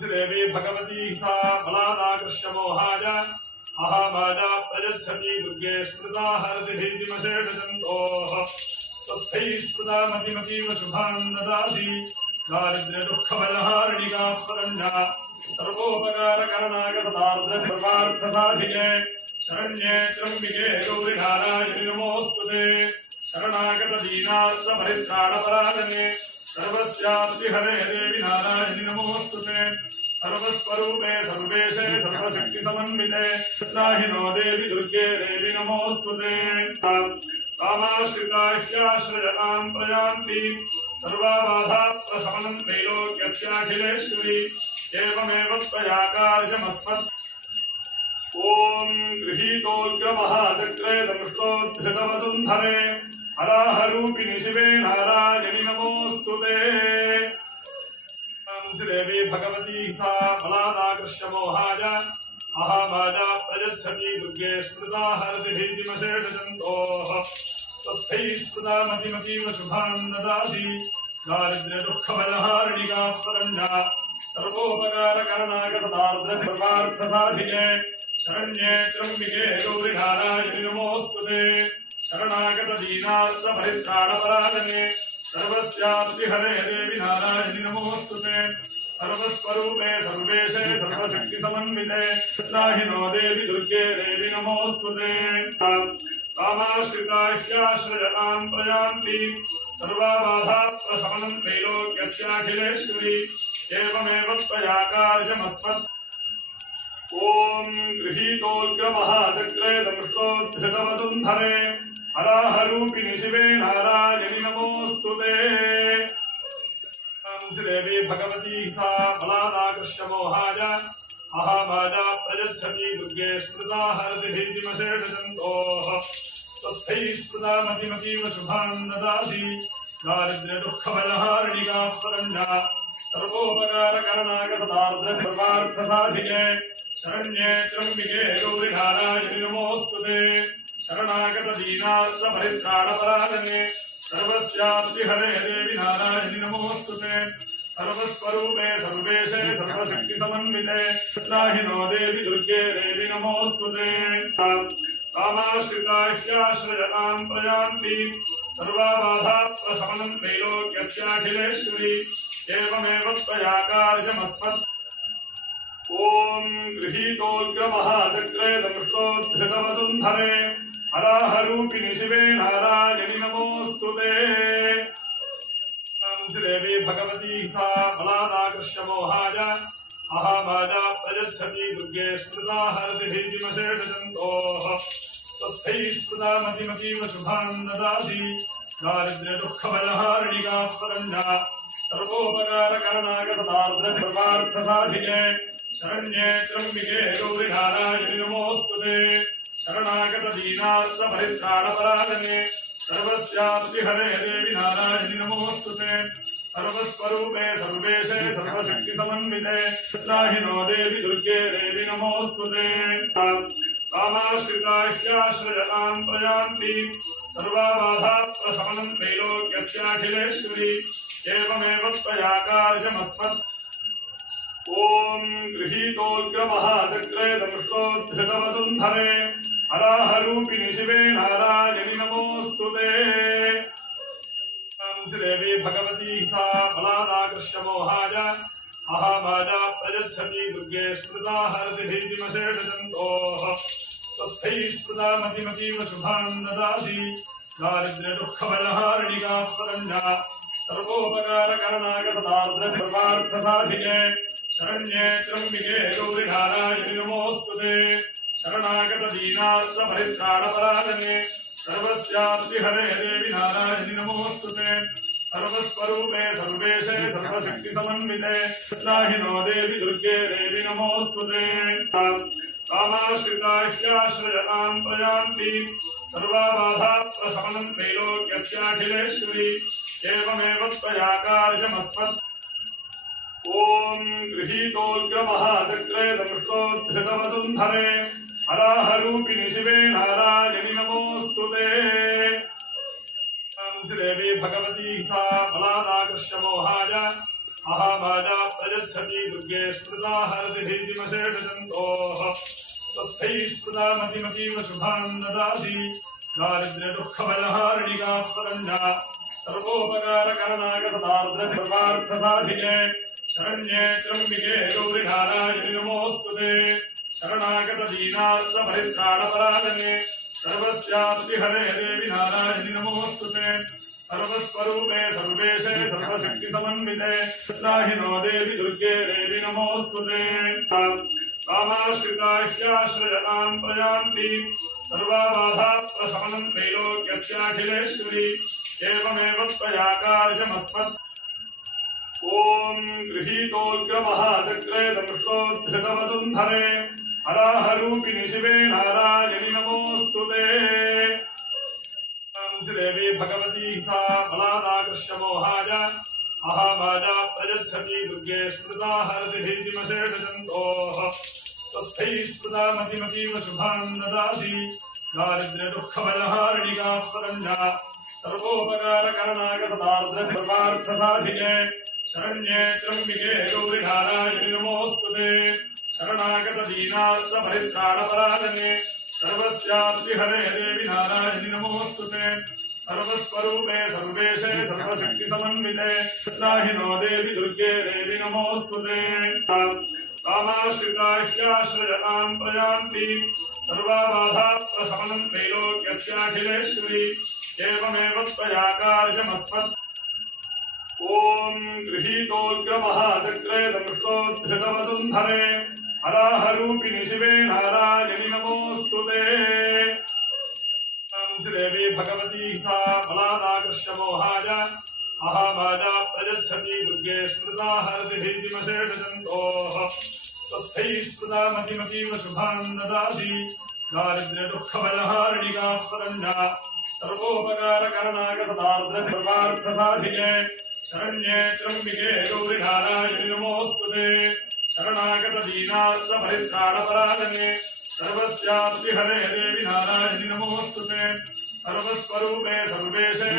देवी भगवती सा बलादाकृष्य मोहाय महामाया प्रयच्छति दुर्गे स्मृता हरतिभीतिमशेषजन्तोः तस्थैः स्मृता मतिमतीव शुभान् ददाति दारिद्र्य दुःखभयहारिणिका स्वरञ्जा सर्वोपकारकरणागतदार्द्रसर्वार्थसाधिके शरण्ये त्र्यम्बिके गौरि नारायणि नमोऽस्तुते शरणागत दीनार्तपरित्राणपरायणे सर्वस्याप्ति हरे देवि नारायणि नमोऽस्तुते सर्वस्वरूपे सर्वेशे सर्वशक्ति समन्विते त्राहिनो देवि दुर्गे देवि नमोऽस्तुते कामाश्रिताह्याश्रयतां प्रयान्ति सर्वाबाधाप्रशमनं त्रैलोक्यस्याखिलेश्वरी एवमेव त्वया कार्यमस्मत् ॐ गृहीतोऽग्रमहाचक्रे दंष्टोद्धृतवसुन्धरे हराहरूपिणि शिवे नारायणि नमोऽस्तुते देवी भगवती सा बलादाकृष्य मोहाय महामाया प्रयच्छति दुर्गे स्मृता हरतिभीतिमशेषजन्तोः तस्थैः स्मृता मतिमतीव शुभान् ददाति दारिद्र्य दुःखभयहारिणिका स्वरञ्जा सर्वोपकारकरणागतदार्द्रसर्वार्थसाधिके शरण्ये त्र्यम्बिके गौरि नारायणि नमोऽस्तुते शरणागत दीनार्तपरित्राणपरायणे सर्वस्याप्ति हरे देवि नारायणि नमोऽस्तुते सर्वस्वरूपे सर्वेशे सर्वशक्ति समन्विते त्राहिनो देवि दुर्गे देवि नमोऽस्तुते कामाश्रिताह्याश्रयतां प्रयान्ति सर्वाबाधाप्रशमनं त्रैलोक्यस्याखिलेश्वरी एवमेव त्वया कार्यमस्मत् ॐ गृहीतोऽग्रमहाचक्रे दंष्टोद्धृतवसुन्धरे हराहरूपिणि शिवे नारायणि नमोऽस्तुते देवी भगवती सा बलादाकृष्य मोहाय महामाया प्रयच्छति दुर्गे स्मृता हरतिभीतिमशेषजन्तोः तस्थैः स्मृता मतिमतीव शुभान् ददाति दारिद्र्य दुःखभयहारिणिका स्वरञ्जा सर्वोपकारकरणागतदार्द्रसर्वार्थसाधिके शरण्ये त्र्यम्बिके गौरि नारायणि नमोऽस्तुते शरणागत दीनार्तपरित्राणपरायणे सर्वस्याप्ति हरे देवि नारायणि नमोऽस्तुते सर्वस्वरूपे सर्वेशे सर्वशक्ति समन्विते त्राहिनो देवि दुर्गे देवि नमोऽस्तुते कामाश्रिताह्याश्रयतां प्रयान्ति सर्वाबाधाप्रशमनं त्रैलोक्यस्याखिलेश्वरी एवमेव त्वया कार्यमस्मत् ॐ गृहीतोऽग्रमहाचक्रे दंष्टोद्धृतवसुन्धरे हराहरूपिणि शिवे नारायणि नमोऽस्तुते देवी भगवती सा बलादाकृष्य मोहाय महामाया प्रयच्छति दुर्गे स्मृता हरतिभीतिमशेषजन्तोः तस्थैः स्मृता मतिमतीव शुभान् ददाति दारिद्र्य दुःखभयहारिणिका स्वरञ्जा सर्वोपकारकरणागतदार्द्रसर्वार्थसाधिके शरण्ये त्र्यम्बिके गौरि नारायणि नमोऽस्तुते शरणागत दीनार्तपरित्राणपरायणे सर्वस्याप्ति हरे देवि नारायणि नमोऽस्तुते सर्वस्वरूपे सर्वेशे सर्वशक्ति समन्विते त्राहिनो देवि दुर्गे देवि नमोऽस्तुते कामाश्रिताह्याश्रयतां प्रयान्ति सर्वाबाधाप्रशमनं त्रैलोक्यस्याखिलेश्वरी एवमेव त्वया कार्यमस्मत् ॐ गृहीतोऽग्रमहाचक्रे दंष्टोद्धृतवसुन्धरे हराहरूपिणि शिवे नारायणि नमोऽस्तुते देवी भगवती सा बलादाकृष्य मोहाय महामाया प्रयच्छति दुर्गे स्मृता हरतिभीतिमशेषजन्तोः तस्थैः स्मृता मतिमतीव शुभान् ददाति दारिद्र्य दुःखभयहारिणिका स्वरञ्जा सर्वोपकारकरणागतदार्द्रसर्वार्थसाधिके शरण्ये त्र्यम्बिके गौरि नारायणि नमोऽस्तुते शरणागत दीनार्तपरित्राणपरायणे सर्वस्याप्ति हरे देवि नारायणि नमोऽस्तुते सर्वस्वरूपे सर्वेशे सर्वशक्ति समन्विते त्राहिनो देवि दुर्गे देवि नमोऽस्तुते कामाश्रिताह्याश्रयतां प्रयान्ति सर्वाबाधाप्रशमनं त्रैलोक्यस्याखिलेश्वरी एवमेव त्वया कार्यमस्मत् ॐ गृहीतोऽग्रमहाचक्रे दंष्टोद्धृतवसुन्धरे हराहरूपिणि शिवे नारायणि नमोऽस्तुते देवी भगवती सा बलादाकृष्य मोहाय महामाया प्रयच्छति प्रयच्छति दुर्गे स्मृता हरति भीतिमशेषजन्तोः तस्थैः स्मृता मतिमतीव शुभान् ददाति दारिद्र्यदुःखभयहारिणिका स्वरञ्जा सर्वोपकारकरणागसदार्द्रसर्वार्थसाधिके शरण्ये त्र्यम्बिके गौरि नारायणि नमोऽस्तुते शरणागतदीनार्थपरित्राणपरायणे सर्वस्यापि हरे देवि नारायणि नमोऽस्तुते सर्वस्वरूपे सर्वेशे सर्वशक्तिसमन्विते त्राहि नो देवि दुर्गे देवि नमोऽस्तुते कामाश्रिताश्चाश्रयताम् प्रयान्ति सर्वाबाधाप्रशमनम् त्रैलोक्यस्याखिलेश्वरी एवमेव त्वया कार्यमस्मत् ॐ गृहीतोऽग्रमहाचक्रे दंष्टोद्धृतवसुन्धरे हराहरूपिणि शिवे नारायणि नमोऽस्तुते देवी भगवती सा फलादाकृष्यमोहाय महामाया प्रयच्छति दुर्गे स्मृता हरति भीतिमशेषजन्तोः तस्थैः स्मृता मतिमतीव शुभान् ददाति दारिद्र्यदुःखभयहारिणिका स्वरञ्जा सर्वोपकारकरणागसदार्द्रसर्वार्थसाधिके शरण्ये त्र्यम्बिके गौरि नारायणि नमोऽस्तुते शरणागतदीनार्थपरित्राणपरायणे सर्वस्यापि हरे देवि नारायणि नमोऽस्तुते सर्वस्वरूपे सर्वेशे सर्वशक्तिसमन्विते त्राहि नो देवि दुर्गे देवि नमोऽस्तुते कामाश्रिताश्चाश्रयताम् प्रयान्ति सर्वाबाधाप्रशमनम् त्रैलोक्यस्याखिलेश्वरी एवमेव त्वया कार्यमस्मत् ॐ गृहीतोऽग्रमहाचक्रे दंष्टोद्धृतवसुन्धरे हराहरूपिणि शिवे नारायणि नमोऽस्तुते देवी भगवती सा फलादाकृष्यमोहाय महामाया प्रयच्छति दुर्गे स्मृता हरति भीतिमशेषजन्तोः तस्थैः स्मृता मतिमतीव शुभान् ददाति दारिद्र्यदुःखभयहारिणिका स्वरञ्जा सर्वोपकारकरणागसदार्द्रसर्वार्थसाधिके शरण्ये त्र्यम्बिके गौरि नारायणि नमोऽस्तुते शरणागतदीनार्थपरित्राणपरायणे सर्वस्यापि हरे देवि नारायणि नमोऽस्तुते सर्वस्वरूपे सर्वेशे